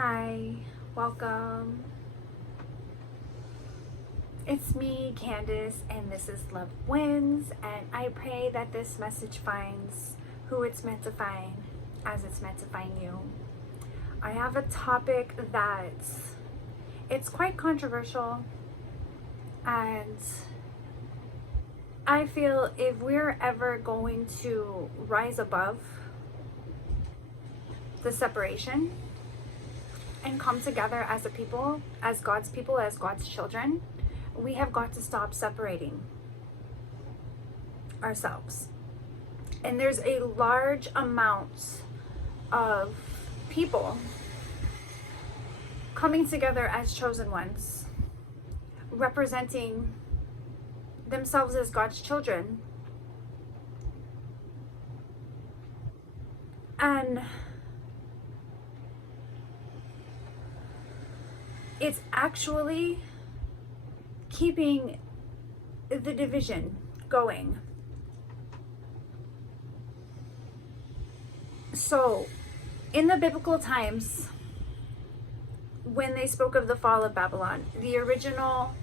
Hi, welcome. It's me, Candace, and this is Love Wins, and I pray that this message finds who it's meant to find as it's meant to find you. I have a topic that it's quite controversial, and I feel if we're ever going to rise above the separation and come together as a people, as God's children, we have got to stop separating ourselves. And there's a large amount of people coming together as chosen ones, representing themselves as God's children. And it's actually keeping the division going. So, in the biblical times, when they spoke of the fall of Babylon, the original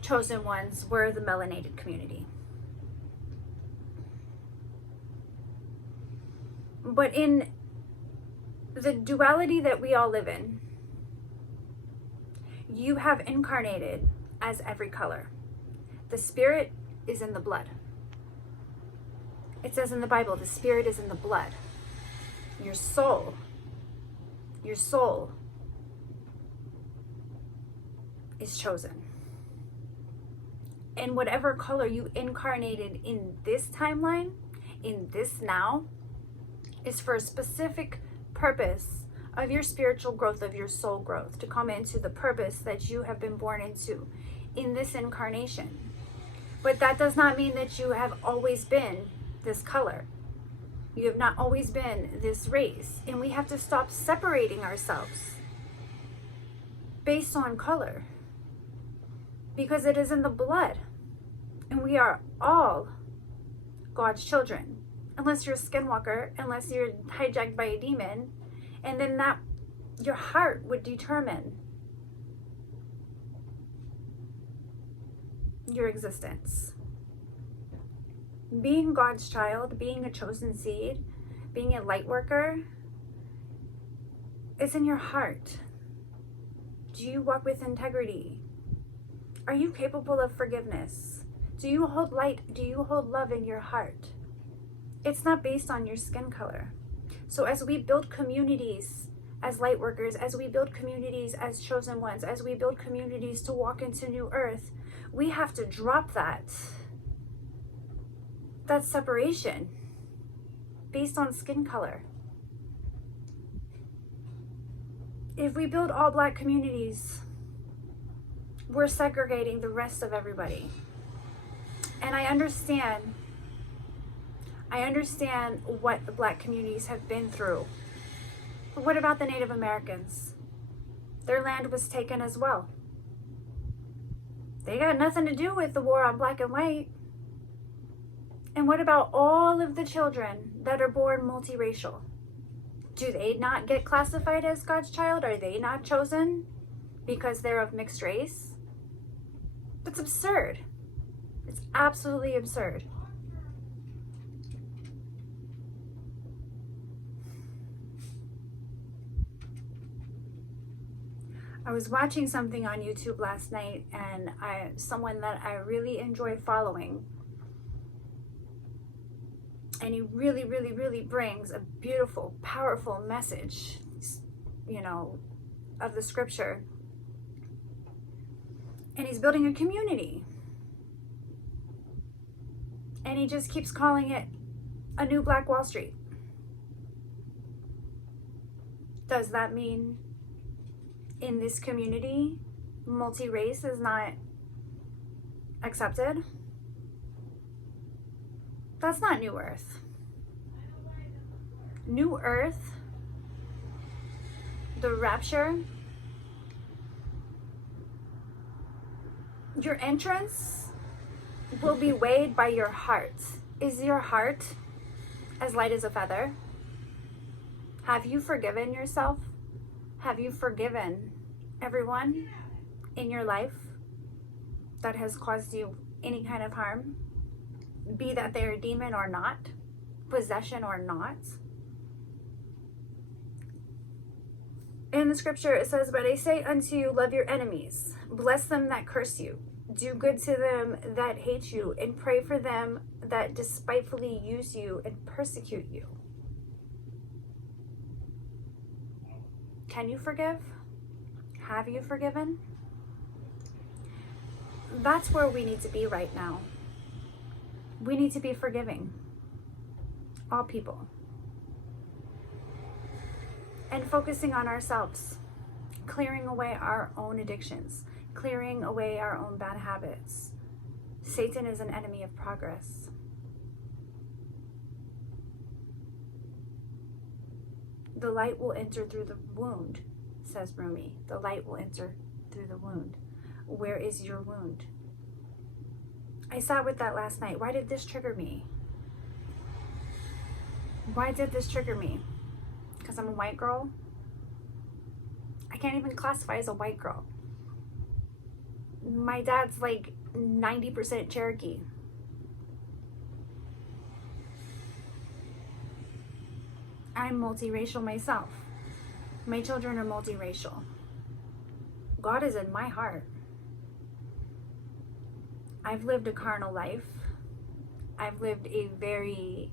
chosen ones were the melanated community. But in the duality that we all live in, you have incarnated as every color. The spirit is in the blood. It says in the Bible, the spirit is in the blood. Your soul is chosen. And whatever color you incarnated in this timeline, in this now, is for a specific purpose of your spiritual growth, of your soul growth, to come into the purpose that you have been born into in this incarnation. But that does not mean that you have always been this color. You have not always been this race. And we have to stop separating ourselves based on color, because it is in the blood. And we are all God's children. Unless you're a skinwalker, unless you're hijacked by a demon, and then that your heart would determine your existence. Being God's child, being a chosen seed, being a light worker, is in your heart. Do you walk with integrity? Are you capable of forgiveness? Do you hold light? Do you hold love in your heart? It's not based on your skin color. So as we build communities as light workers, as we build communities as chosen ones, as we build communities to walk into new earth, we have to drop that separation based on skin color. If we build all black communities, we're segregating the rest of everybody. And I understand what the black communities have been through. But what about the Native Americans? Their land was taken as well. They got nothing to do with the war on black and white. And what about all of the children that are born multiracial? Do they not get classified as God's child? Are they not chosen because they're of mixed race? That's absurd. It's absolutely absurd. I was watching something on YouTube last night, and someone that I really enjoy following, and he really, really, really brings a beautiful, powerful message, of the scripture. And he's building a community. And he just keeps calling it a new Black Wall Street. Does that mean in this community, multi-race is not accepted? That's not New Earth. New Earth, the rapture, your entrance will be weighed by your heart. Is your heart as light as a feather? Have you forgiven yourself Have you forgiven everyone in your life that has caused you any kind of harm? Be that they're a demon or not, possession or not. In the scripture it says, but I say unto you, love your enemies, bless them that curse you, do good to them that hate you, and pray for them that despitefully use you and persecute you. Can you forgive? Have you forgiven? That's where we need to be right now. We need to be forgiving all people and focusing on ourselves, clearing away our own addictions, clearing away our own bad habits. Satan is an enemy of progress. The light will enter through the wound, says Rumi. The light will enter through the wound. Where is your wound? I sat with that last night. Why did this trigger me? Why did this trigger me? Because I'm a white girl? I can't even classify as a white girl. My dad's like 90% Cherokee. I'm multiracial myself. My children are multiracial. God is in my heart. I've lived a carnal life. I've lived a very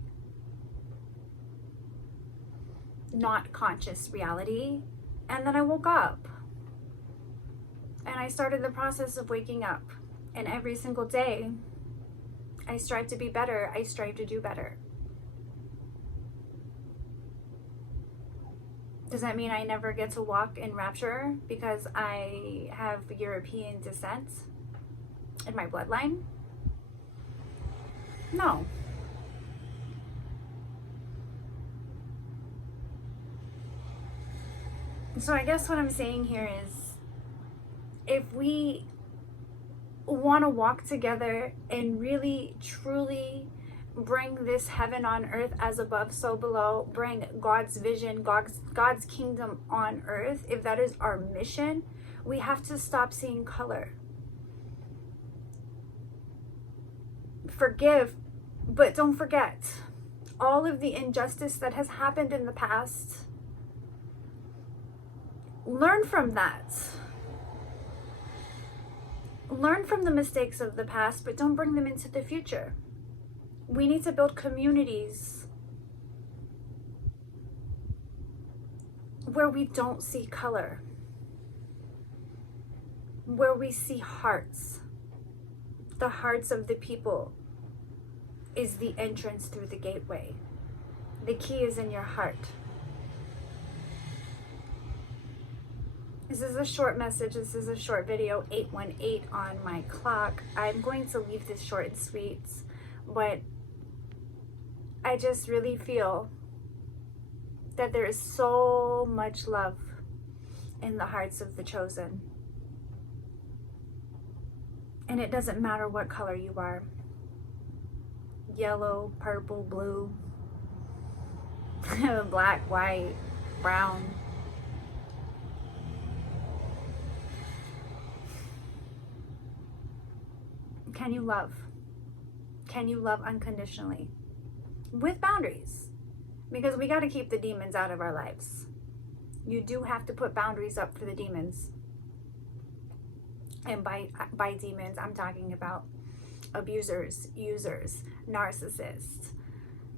not conscious reality. And then I woke up. And I started the process of waking up. And every single day, I strive to be better. I strive to do better. Does that mean I never get to walk in rapture because I have European descent in my bloodline? No. So I guess what I'm saying here is, if we want to walk together and really, truly bring this heaven on earth as above, so below, bring God's vision, God's kingdom on earth, if that is our mission, we have to stop seeing color. Forgive, but don't forget all of the injustice that has happened in the past. Learn from that. Learn from the mistakes of the past, but don't bring them into the future. We need to build communities where we don't see color, where we see hearts. The hearts of the people is the entrance through the gateway. The key is in your heart. This is a short message. This is a short video, 818 on my clock. I'm going to leave this short and sweet, but I just really feel that there is so much love in the hearts of the chosen. And it doesn't matter what color you are. Yellow, purple, blue, black, white, brown. Can you love? Can you love unconditionally? With boundaries. Because we got to keep the demons out of our lives. You do have to put boundaries up for the demons. And by demons, I'm talking about abusers, users, narcissists.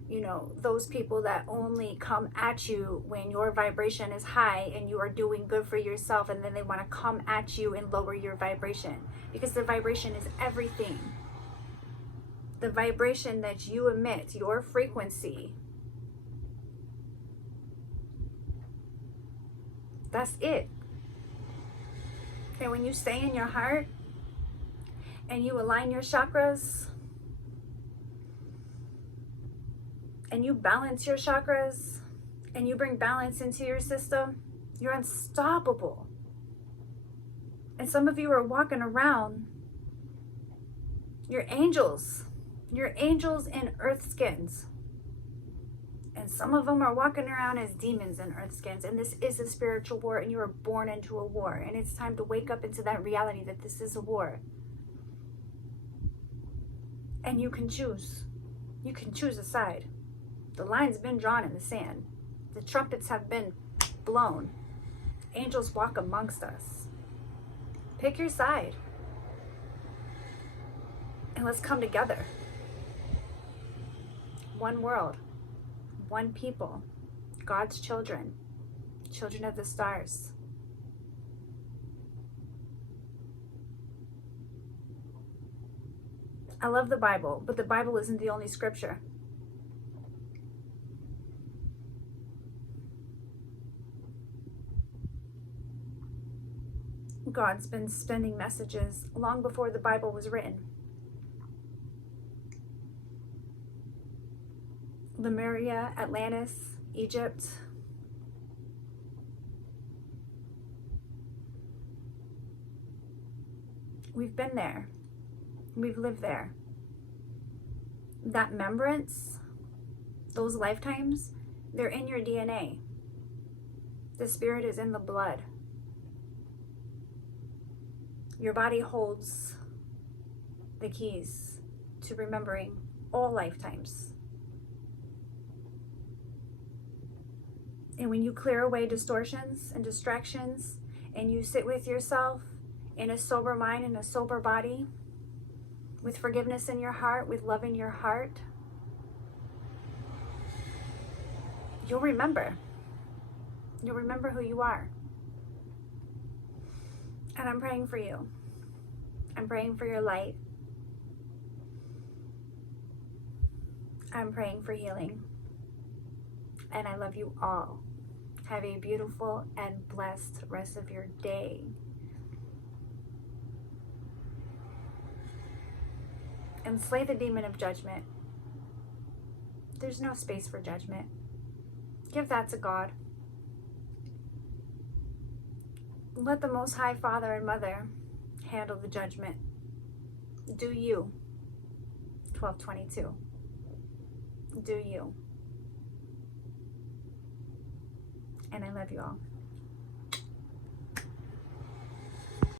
You know, those people that only come at you when your vibration is high and you are doing good for yourself, and then they want to come at you and lower your vibration. Because the vibration is everything. The vibration that you emit, your frequency, that's it. And when you stay in your heart and you align your chakras and you balance your chakras and you bring balance into your system, you're unstoppable. And some of you are walking around, you're angels in earth skins. And And some of them are walking around as demons in earth skins. And this is a spiritual war, and you were born into a war. And it's time to wake up into that reality that this is a war. And you can choose. You can choose a side. The line's been drawn in the sand. The trumpets have been blown. Angels walk amongst us. Pick your side. And let's come together. One world. One people. God's children. Children of the stars. I love the Bible, but the Bible isn't the only scripture. God's been sending messages long before the Bible was written. Lemuria, Atlantis, Egypt. We've been there. We've lived there. That remembrance, those lifetimes, they're in your DNA. The spirit is in the blood. Your body holds the keys to remembering all lifetimes. And when you clear away distortions and distractions, and you sit with yourself in a sober mind and a sober body, with forgiveness in your heart, with love in your heart, you'll remember. You'll remember who you are. And I'm praying for you. I'm praying for your light. I'm praying for healing. And I love you all. Have a beautiful and blessed rest of your day. And slay the demon of judgment. There's no space for judgment. Give that to God. Let the Most High Father and Mother handle the judgment. Do you. 12:22. Do you. And I love you all.